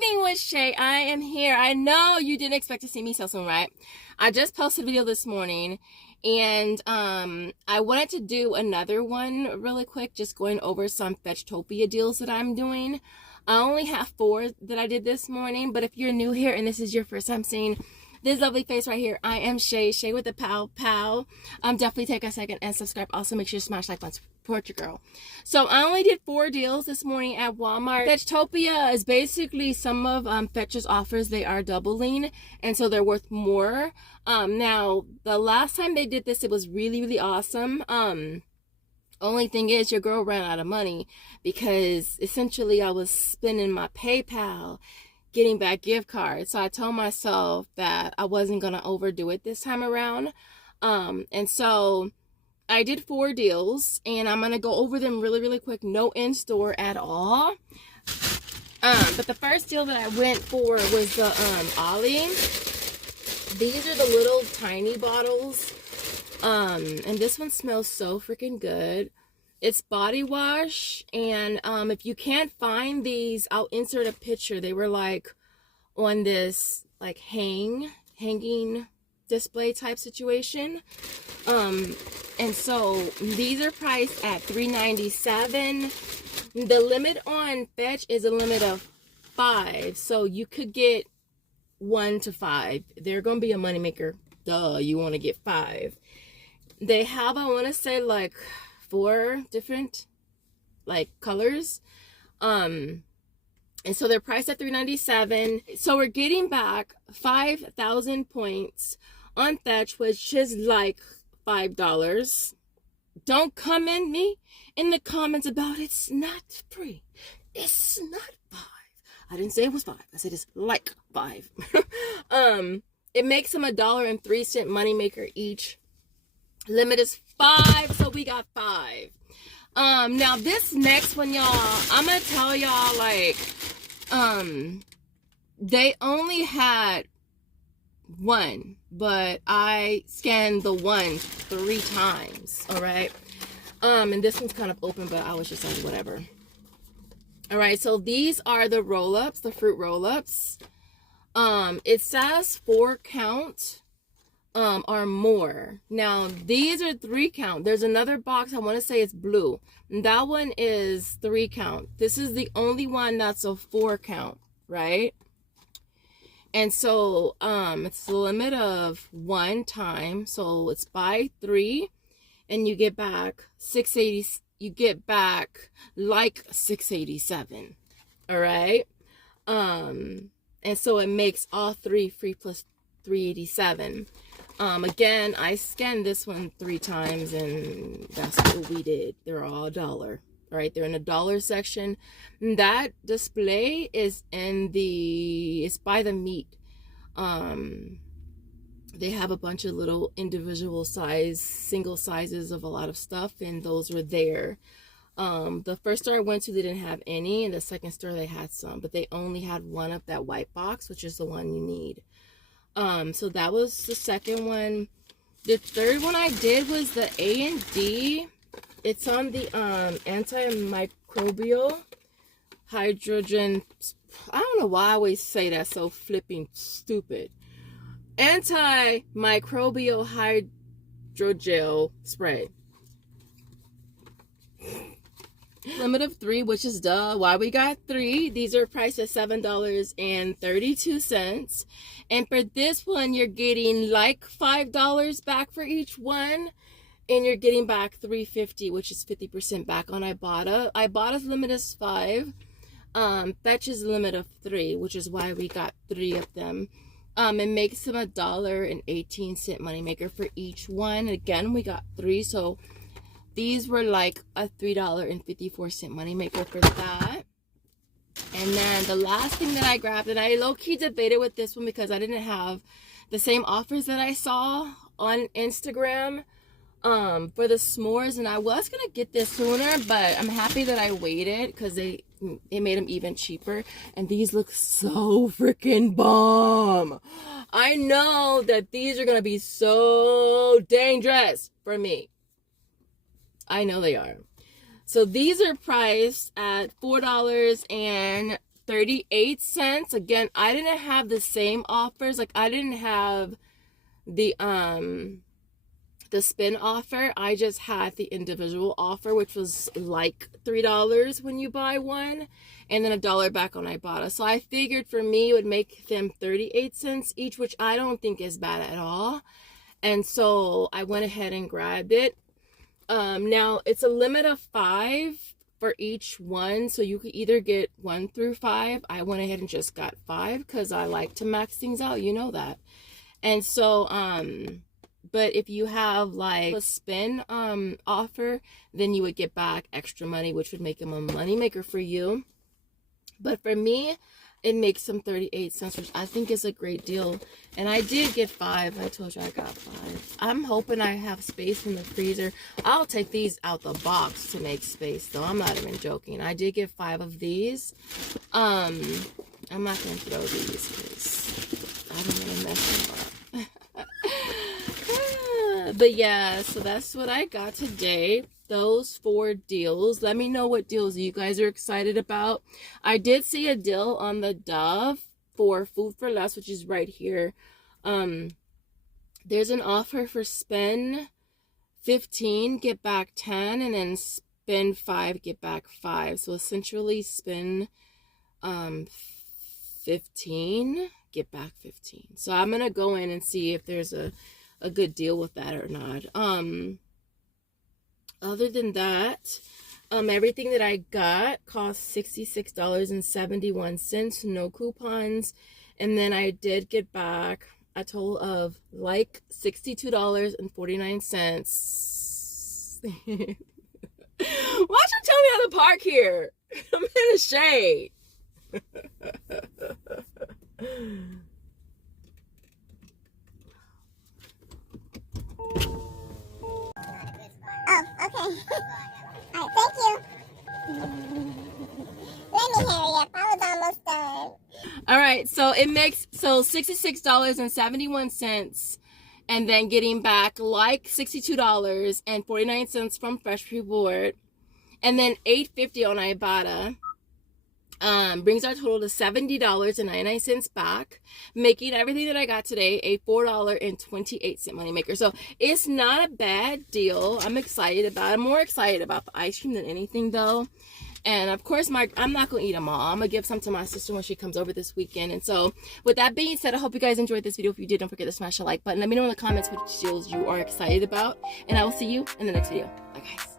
Saving with Shay. I am here. I know you didn't expect to see me so soon, right? I just posted a video this morning, and I wanted to do another one really quick, just going over some Fetchtopia deals that I'm doing. I only have 4 that I did this morning, but if you're new here and this is your first time seeing this lovely face right here, I am Shay with the pow. Definitely take a second and subscribe. Also, make sure you smash like button, support your girl. So I only did 4 deals this morning at Walmart. Fetchtopia is basically some of Fetch's offers. They are doubling, and so they're worth more. Now, the last time they did this, it was really awesome. Only thing is, your girl ran out of money because essentially I was spending my PayPal getting back gift cards. So I told myself that I wasn't going to overdo it this time around. And so I did 4 deals, and I'm going to go over them really quick. No in-store at all. But the first deal that I went for was the Olly. These are the little tiny bottles. And this one smells so freaking good. It's body wash, and if you can't find these, I'll insert a picture. They were like on this like hanging display type situation. And so these are priced at $3.97. The limit on Fetch is a limit of 5, so you could get 1 to 5. They're gonna be a moneymaker. Duh, you want to get 5. They have, I want to say, like 4 different like colors. And so they're priced at $3.97. So we're getting back 5,000 points on Fetch, which is like $5. Don't comment me in the comments about it's not free. It's not 5. I didn't say it was 5. I said it's like 5. It makes them $1.03 moneymaker each. Limit is 5, so we got 5. Now this next one, y'all, I'm gonna tell y'all, like, they only had 1, but I scanned the 1 3 times. All right. And this one's kind of open, but I was just like, whatever. All right, so these are the roll-ups, the fruit roll-ups. It says 4 count or more. Now these are 3 count. There's another box, I want to say it's blue, and that one is 3 count. This is the only one that's a 4 count, right? And so it's a limit of 1 time, so it's buy 3 and you get back 680. You get back like 687. All right. And so it makes all 3 free plus 387. Again, I scanned this one 3 times, and that's what we did. They're all $1. Right? They're in the dollar section. That display is in the, it's by the meat. They have a bunch of little individual size, single sizes of a lot of stuff, and those were there. The first store I went to, they didn't have any, and the second store they had some, but they only had 1 of that white box, which is the one you need. So that was the second one. The third one I did was the A&D. It's on the Antimicrobial hydrogen. I don't know why I always say that so flipping stupid. Antimicrobial hydrogel spray. Limit of 3, which is duh. Why we got 3? These are priced at $7.32. And for this one, you're getting like $5 back for each one. And you're getting back $3.50, which is 50% back on Ibotta. Ibotta's limit is 5. Fetch's limit of 3, which is why we got 3 of them. It makes them $1.18 moneymaker for each one. Again, we got 3, so these were like a $3.54 moneymaker for that. And then the last thing that I grabbed, and I low-key debated with this one because I didn't have the same offers that I saw on Instagram for the s'mores, and I was gonna get this sooner, but I'm happy that I waited because it made them even cheaper. And these look so freaking bomb. I know that these are gonna be so dangerous for me. I know they are. So these are priced at $4.30. 38 cents. Again, I didn't have the same offers. Like, I didn't have the spin offer. I just had the individual offer, which was like $3 when you buy one, and then $1 back on Ibotta. So I figured for me it would make them 38 cents each, which I don't think is bad at all. And so I went ahead and grabbed it. Now it's a limit of 5 for each one, so you could either get 1 through 5. I went ahead and just got 5 because I like to max things out, you know that. And so but if you have like a spin offer, then you would get back extra money, which would make them a money maker for you. But for me, it makes them 38 cents, which I think is a great deal. And I did get 5. I told you I got 5. I'm hoping I have space in the freezer. I'll take these out the box to make space, though. I'm not even joking. I did get 5 of these. I'm not going to throw these because I don't want to mess them up. But yeah, so that's what I got today. Those 4 deals. Let me know what deals you guys are excited about. I did see a deal on the Dove for Food for Less, which is right here. There's an offer for spend 15, get back 10, and then spend 5, get back 5. So essentially spend 15, get back 15. So I'm gonna go in and see if there's a good deal with that or not. Other than that, everything that I got cost $66.71, no coupons. And then I did get back a total of like $62.49. Why don't you tell me how to park here? I'm in the shade. Oh, okay. Alright, thank you. Let me hurry up. I was almost done. Alright, so it makes $66.71, and then getting back like $62.49 from Fresh Reward, and then $8.50 on Ibotta. Brings our total to $70.99 back, making everything that I got today a $4.28 moneymaker. So it's not a bad deal. I'm excited about it. I'm more excited about the ice cream than anything, though. And of course, I'm not going to eat them all. I'm going to give some to my sister when she comes over this weekend. And so with that being said, I hope you guys enjoyed this video. If you did, don't forget to smash the like button. Let me know in the comments which deals you are excited about. And I will see you in the next video. Bye, guys.